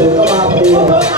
It's a lot.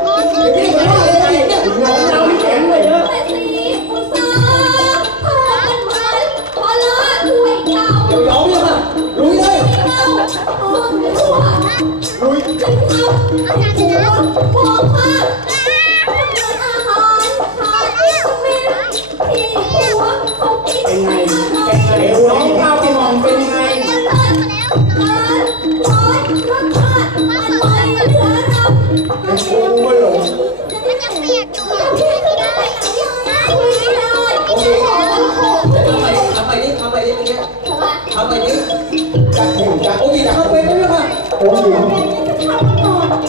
องค์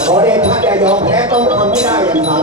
ขอเดชะอย่ายอมแพ้ต้องทำไม่ได้อย่างเขา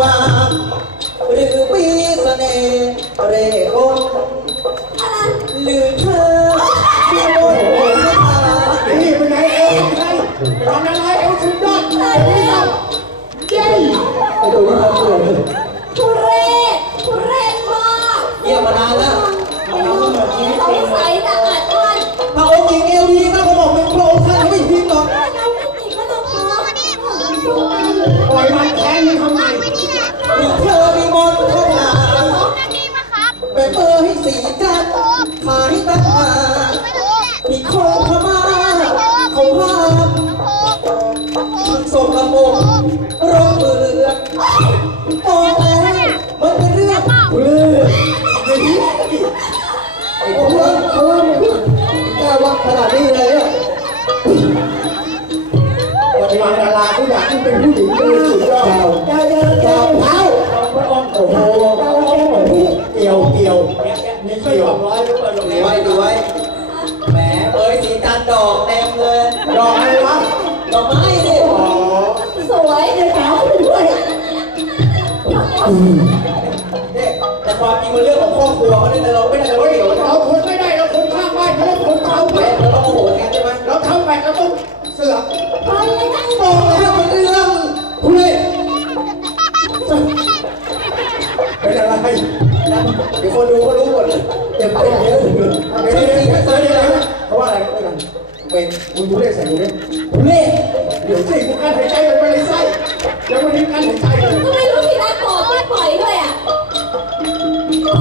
one. ระโปอเรือโอ้โหมันเเรื่องเรือโอ้โหแค่ว่าขอ้เลยเนี่ยวันนี้ดาราผู้อยากที่เป็นผู้หญิงเลยสุดยอดเจ้าเจ้าเจ้าเท้าโอ้โหเกียวเกียวมีเกี่ยวร้อยด้วยดูไว้ดูไว้ แต่ความจริงมันเรื่องของครอบครัวเนี่ยแต่เราไม่ได้เราไม่เกี่ยวเราคนไม่ได้เราคนข้างบ้านเราคนเตาไปเราโมโหแทนใช่ไหมเราทำไปเราต้องเสือกไปเลยนะบอกเลยนะมันเรื่องคุณเลยเป็นอะไรเดี๋ยวคนดูเขารู้หมดเต็มไปหม่ได้ไม่ได้ไม่ได้เขาว่าอะไรกันเป็นคุณดูเรศใส่กูเนี่ยทุเรศเดี๋ยวสิกูกลั้นหายใจ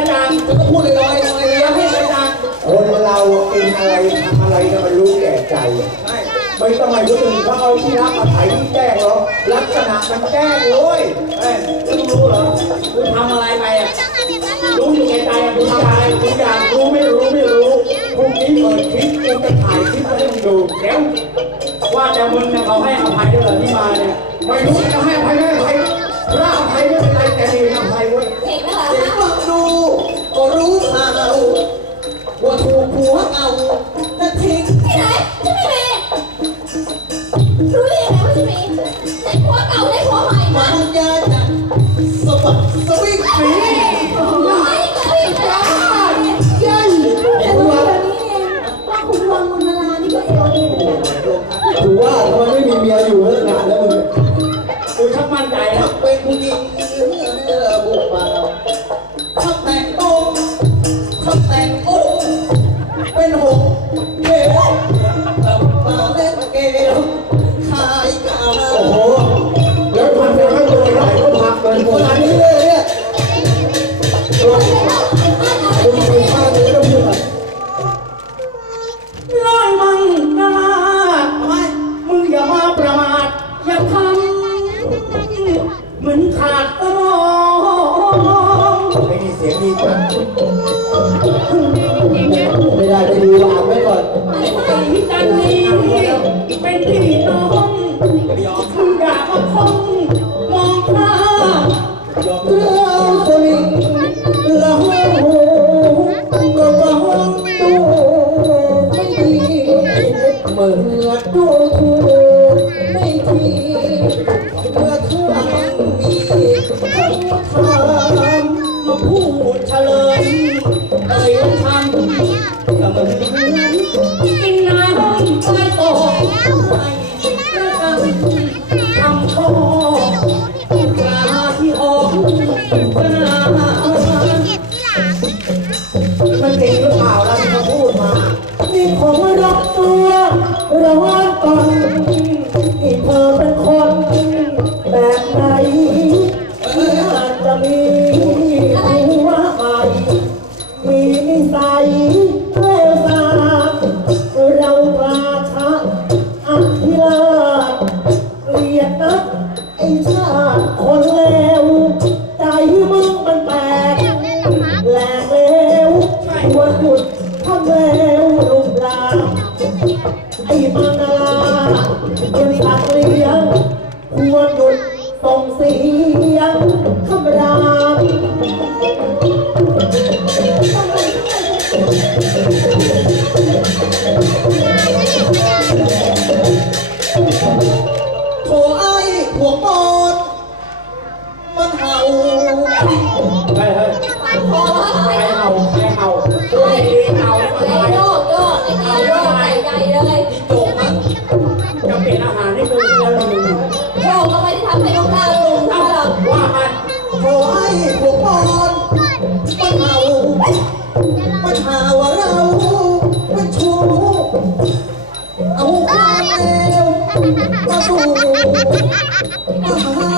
ไม่ดังก็พูดลยๆเลี้ให้ไม่ดังคนเราเป็นอะไรทำอะไรเนี่มันรู้แก่ใจ ไม่ต้องให้คนอื่นเขาเอาที่รักมาถ่ายที่แก้งหรอกลักษณะมันแก้งเลยเอ้คุณรู้เหรอคุณทำอะไรไปอะรู้อยู่แก่ใจคุณทำอะไรคุณอยากรู้ไม่รู้ไม่รู้พรุ่งนี้เปิดคลิปคุณจะถ่ายคลิปมาให้ดูแล้วว่าแต่มึงเนี่ยเขาให้อภัยด้วยเหรอที่มาเนี่ยไม่รู้จะให้อภัยไม่ให้อภั ร่าภัยไม่เป็นไรแต่เห็นอภัยเวเห็นไหมคก็รู้ข่าว่าถูกผัวเก่าจะทิ้ง ที่ไหนจะไม่มีรู้ได้ยังไงว่าจะมี แต่งปุ๊บเป็นหกเกลมาเล่นเกลขายกาโโหแล้วมันจะไม่โดนไหลก็พักกันหมดนี้เลยเนี่ยคุณไปฆ่าเลยแล้มึงน้อมึงนะลามึงอย่ามาประมาทอย่าทำเหมือนขาดตรองไม่มีเสียงดีจัง who ส่งเสียงคำราม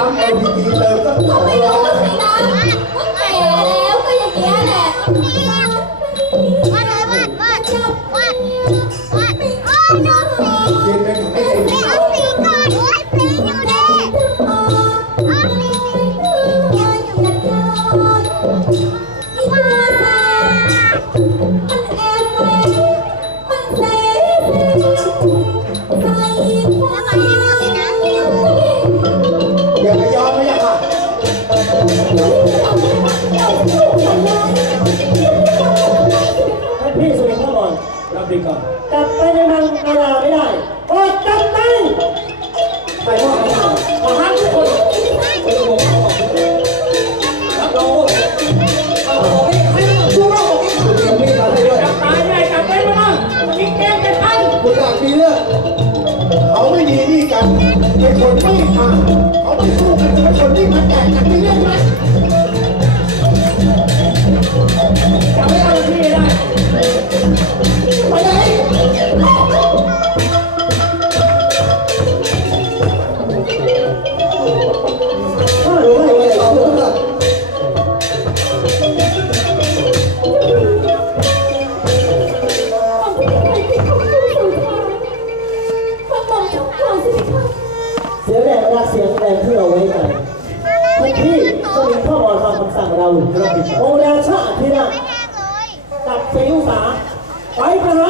Bán xe cho. Papa. รื่อง กับซีอุสาไปกันนะ